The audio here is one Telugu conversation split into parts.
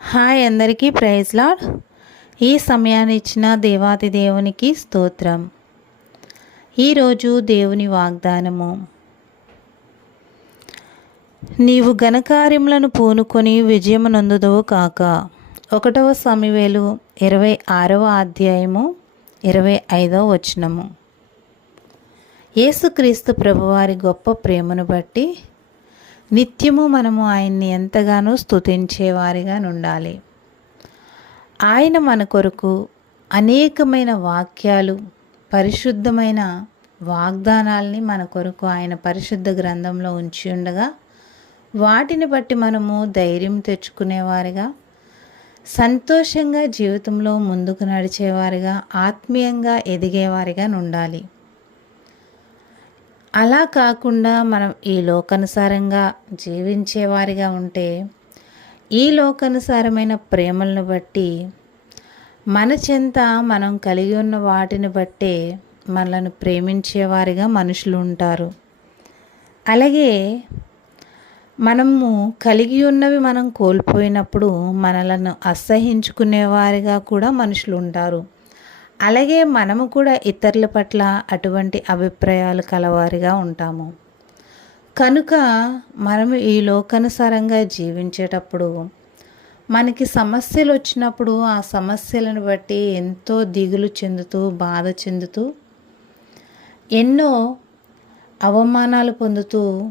హాయ్ అందరికీ ప్రైజ్ లాడ్. ఈ సమయాన్ని ఇచ్చిన దేవాది దేవునికి స్తోత్రం. ఈరోజు దేవుని వాగ్దానము. నీవు ఘనకార్యములను పూనుకొని విజయమునందుదవు కాక. ఒకటవ సమివేలు ఇరవై ఆరవ అధ్యాయము ఇరవై ఐదవ వచనము. యేసుక్రీస్తు ప్రభువారి గొప్ప ప్రేమను బట్టి నిత్యము మనము ఆయన్ని ఎంతగానో స్తుతించేవారిగా ఉండాలి ఆయన మన కొరకు అనేకమైన వాక్యాలు పరిశుద్ధమైన వాగ్దానాల్ని మన కొరకు ఆయన పరిశుద్ధ గ్రంథంలో ఉంచి ఉండగా వాటిని బట్టి మనము ధైర్యం తెచ్చుకునేవారిగా సంతోషంగా జీవితంలో ముందుకు నడిచేవారిగా ఆత్మీయంగా ఎదిగేవారిగా ఉండాలి అలా కాకుండా మనం ఈ లోకానుసారంగా జీవించేవారిగా ఉంటే ఈ లోకానుసారమైన ప్రేమలను బట్టి మన చెంత మనం కలిగి ఉన్న వాటిని బట్టే మనలను ప్రేమించేవారిగా మనుషులు ఉంటారు. అలాగే మనము కలిగి ఉన్నవి మనం కోల్పోయినప్పుడు మనలను అసహించుకునేవారిగా కూడా మనుషులు ఉంటారు. అలాగే మనము కూడా ఇతరుల పట్ల అటువంటి అభిప్రాయాలు కలవారిగా ఉంటాము. కనుక మనము ఈ లోకానుసారంగా జీవించేటప్పుడు మనకి సమస్యలు వచ్చినప్పుడు ఆ సమస్యలను బట్టి ఎంతో దిగులు చెందుతూ బాధ చెందుతూ ఎన్నో అవమానాలు పొందుతూ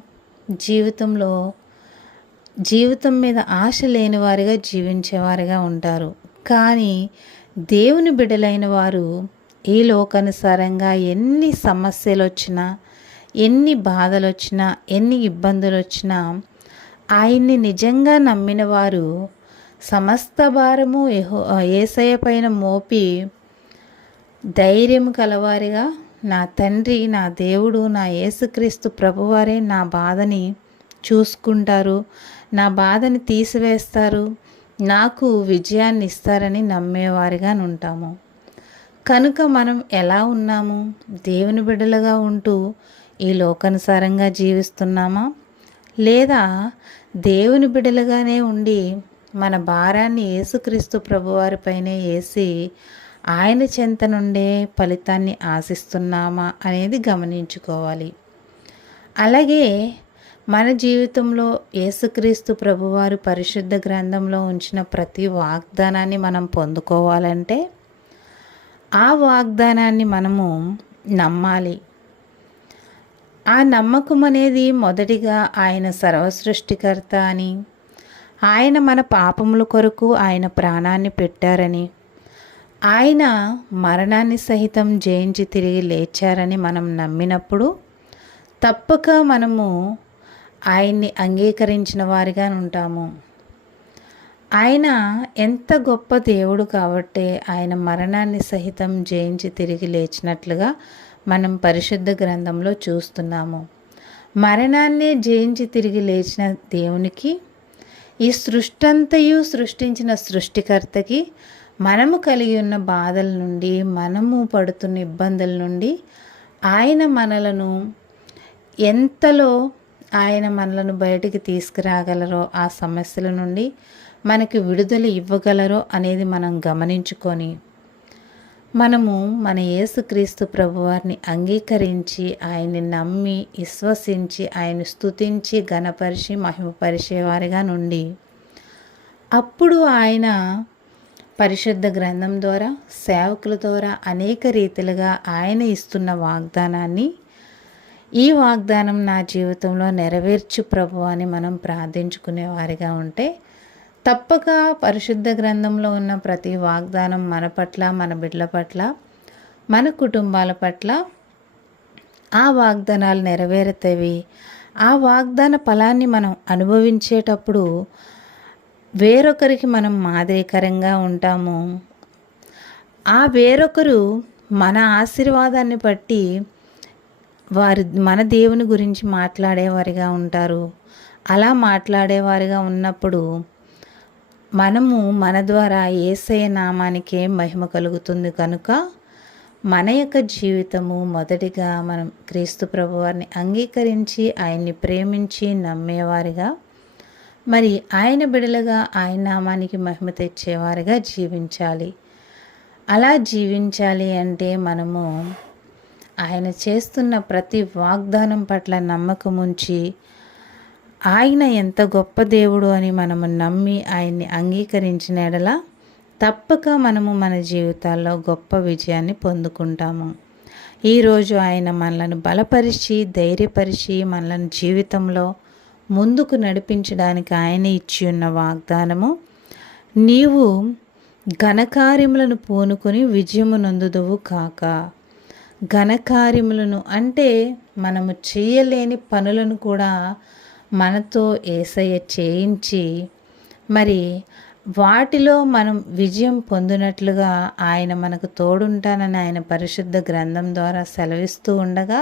జీవితంలో జీవితం మీద ఆశ లేని వారిగా జీవించేవారిగా ఉంటారు. కానీ దేవుని బిడలైన వారు ఈ లోకానుసారంగా ఎన్ని సమస్యలు వచ్చినా ఎన్ని బాధలు వచ్చినా ఎన్ని ఇబ్బందులు వచ్చినా ఆయన్ని నిజంగా నమ్మిన వారు సమస్త భారము ఏసయ పైన మోపి ధైర్యం కలవారిగా నా తండ్రి నా దేవుడు నా యేసుక్రీస్తు ప్రభువారే నా బాధని చూసుకుంటారు నా బాధని తీసివేస్తారు నాకు విజయాన్ని ఇస్తారని నమ్మేవారిగా ఉంటాము కనుక మనం ఎలా ఉన్నాము? దేవుని బిడ్డలుగా ఉంటూ ఈ లోకానుసారంగా జీవిస్తున్నామా? లేదా దేవుని బిడ్డలుగానే ఉండి మన భారాన్ని యేసుక్రీస్తు ప్రభువారిపైనే వేసి ఆయన చెంత నుండే ఫలితాన్ని ఆశిస్తున్నామా అనేది గమనించుకోవాలి. అలాగే మన జీవితంలో యేసుక్రీస్తు ప్రభువారు పరిశుద్ధ గ్రంథంలో ఉంచిన ప్రతి వాగ్దానాన్ని మనం పొందుకోవాలంటే ఆ వాగ్దానాన్ని మనము నమ్మాలి. ఆ నమ్మకం అనేది మొదటిగా ఆయన సర్వసృష్టికర్త అని ఆయన మన పాపముల కొరకు ఆయన ప్రాణాన్ని పెట్టారని ఆయన మరణాన్ని సహితం జయించి తిరిగి లేచారని మనం నమ్మినప్పుడు తప్పక మనము ఆయన్ని అంగీకరించిన వారిగా ఉంటాము. ఆయన ఎంత గొప్ప దేవుడు కాబట్టే ఆయన మరణాన్ని సహితం జయించి తిరిగి లేచినట్లుగా మనం పరిశుద్ధ గ్రంథంలో చూస్తున్నాము. మరణాన్ని జయించి తిరిగి లేచిన దేవునికి ఈ సృష్టంతయు సృష్టించిన సృష్టికర్తకి మనము కలిగి ఉన్న బాధల నుండి మనము పడుతున్న ఇబ్బందుల నుండి ఆయన మనలను ఎంతలో ఆయన మనలను బయటికి తీసుకురాగలరో ఆ సమస్యల నుండి మనకి విడుదల ఇవ్వగలరో అనేది మనం గమనించుకొని మనము మన యేసుక్రీస్తు ప్రభువారిని అంగీకరించి ఆయన్ని నమ్మి విశ్వసించి ఆయన స్తుతించి ఘనపరిచి మహిమపరిచేవారిగా నుండి అప్పుడు ఆయన పరిశుద్ధ గ్రంథం ద్వారా సేవకుల ద్వారా అనేక రీతిలుగా ఆయన ఇస్తున్న వాగ్దానాన్ని ఈ వాగ్దానం నా జీవితంలో నెరవేర్చు ప్రభు అని మనం ప్రార్థించుకునే వారిగా ఉంటే తప్పక పరిశుద్ధ గ్రంథంలో ఉన్న ప్రతి వాగ్దానం మన పట్ల మన బిడ్డల పట్ల మన కుటుంబాల పట్ల ఆ వాగ్దానాలు నెరవేరుతాయి ఆ వాగ్దాన ఫలాన్ని మనం అనుభవించేటప్పుడు వేరొకరికి మనం మాదిరికరంగా ఉంటాము. ఆ వేరొకరు మన ఆశీర్వాదాన్ని బట్టి వారి మన దేవుని గురించి మాట్లాడేవారిగా ఉంటారు. అలా మాట్లాడేవారిగా ఉన్నప్పుడు మనము మన ద్వారా ఏసయ నామానికే మహిమ కలుగుతుంది కనుక మన యొక్క జీవితము మొదటిగా మనం క్రీస్తు ప్రభువారిని అంగీకరించి ఆయన్ని ప్రేమించి నమ్మేవారిగా మరి ఆయన బిడలుగా ఆయన నామానికి మహిమ తెచ్చేవారుగా జీవించాలి. అలా జీవించాలి అంటే మనము ఆయన చేస్తున్న ప్రతి వాగ్దానం పట్ల నమ్మకం ఉంచి ఆయన ఎంత గొప్ప దేవుడు అని మనము నమ్మి ఆయన్ని అంగీకరించిన ఎడల తప్పక మనము మన జీవితాల్లో గొప్ప విజయాన్ని పొందుకుంటాము. ఈరోజు ఆయన మనలను బలపరిచి ధైర్యపరిచి మనలను జీవితంలో ముందుకు నడిపించడానికి ఆయన ఇచ్చి ఉన్న వాగ్దానము నీవు ఘనకార్యములను పూనుకొని విజయము నొందుదువు కాక. ఘనకార్యములను అంటే మనము చేయలేని పనులను కూడా మనతో ఏసయ్య చేయించి మరి వాటిలో మనం విజయం పొందినట్లుగా ఆయన మనకు తోడుంటానని ఆయన పరిశుద్ధ గ్రంథం ద్వారా సెలవిస్తూ ఉండగా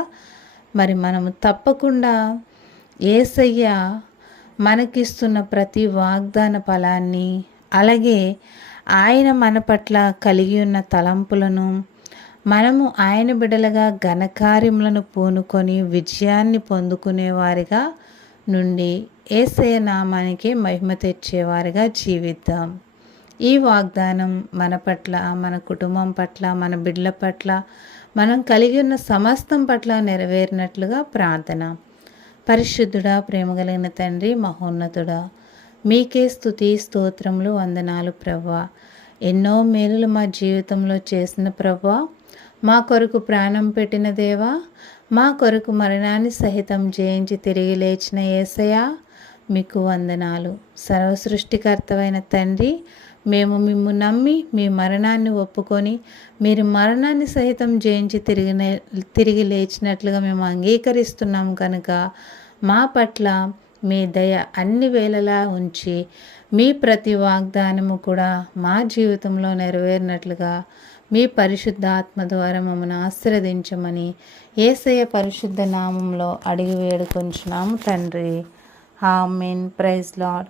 మరి మనము తప్పకుండా ఏసయ్య మనకిస్తున్న ప్రతి వాగ్దాన ఫలాన్ని అలాగే ఆయన మన పట్ల కలిగి ఉన్న తలంపులను మనము ఆయన బిడలుగా ఘనకార్యములను పూనుకొని విజయాన్ని పొందుకునేవారిగా నుండి ఏసయ నామానికి మహిమ తెచ్చేవారిగా జీవిద్దాం. ఈ వాగ్దానం మన పట్ల మన కుటుంబం పట్ల మన బిడ్డల పట్ల మనం కలిగి ఉన్న సమస్తం పట్ల నెరవేరినట్లుగా ప్రార్థన. పరిశుద్ధుడా ప్రేమ కలిగిన తండ్రి మహోన్నతుడా మీకే స్థుతి స్తోత్రములు వందనాలు ప్రభా ఎన్నో మేలులు మా జీవితంలో చేసిన ప్రభా మా కొరకు ప్రాణం పెట్టిన దేవా మా కొరకు మరణాన్ని సహితం జయించి తిరిగి లేచిన ఏసయా మీకు వందనాలు. సర్వసృష్టికర్తమైన తండ్రి మేము మిమ్ము నమ్మి మీ మరణాన్ని ఒప్పుకొని మీరు మరణాన్ని సహితం జయించి తిరిగి తిరిగి లేచినట్లుగా మేము అంగీకరిస్తున్నాం కనుక మా పట్ల మీ దయ అన్ని వేళలా ఉంచి మీ ప్రతి వాగ్దానము కూడా మా జీవితంలో నెరవేరినట్లుగా మీ పరిశుద్ధ ఆత్మ ద్వారా మమ్మల్ని ఆశీర్వదించమని ఏసయ్య పరిశుద్ధ నామంలో అడిగి వేడుకొంచున్నాము తండ్రి. ఆమెన్. Praise lord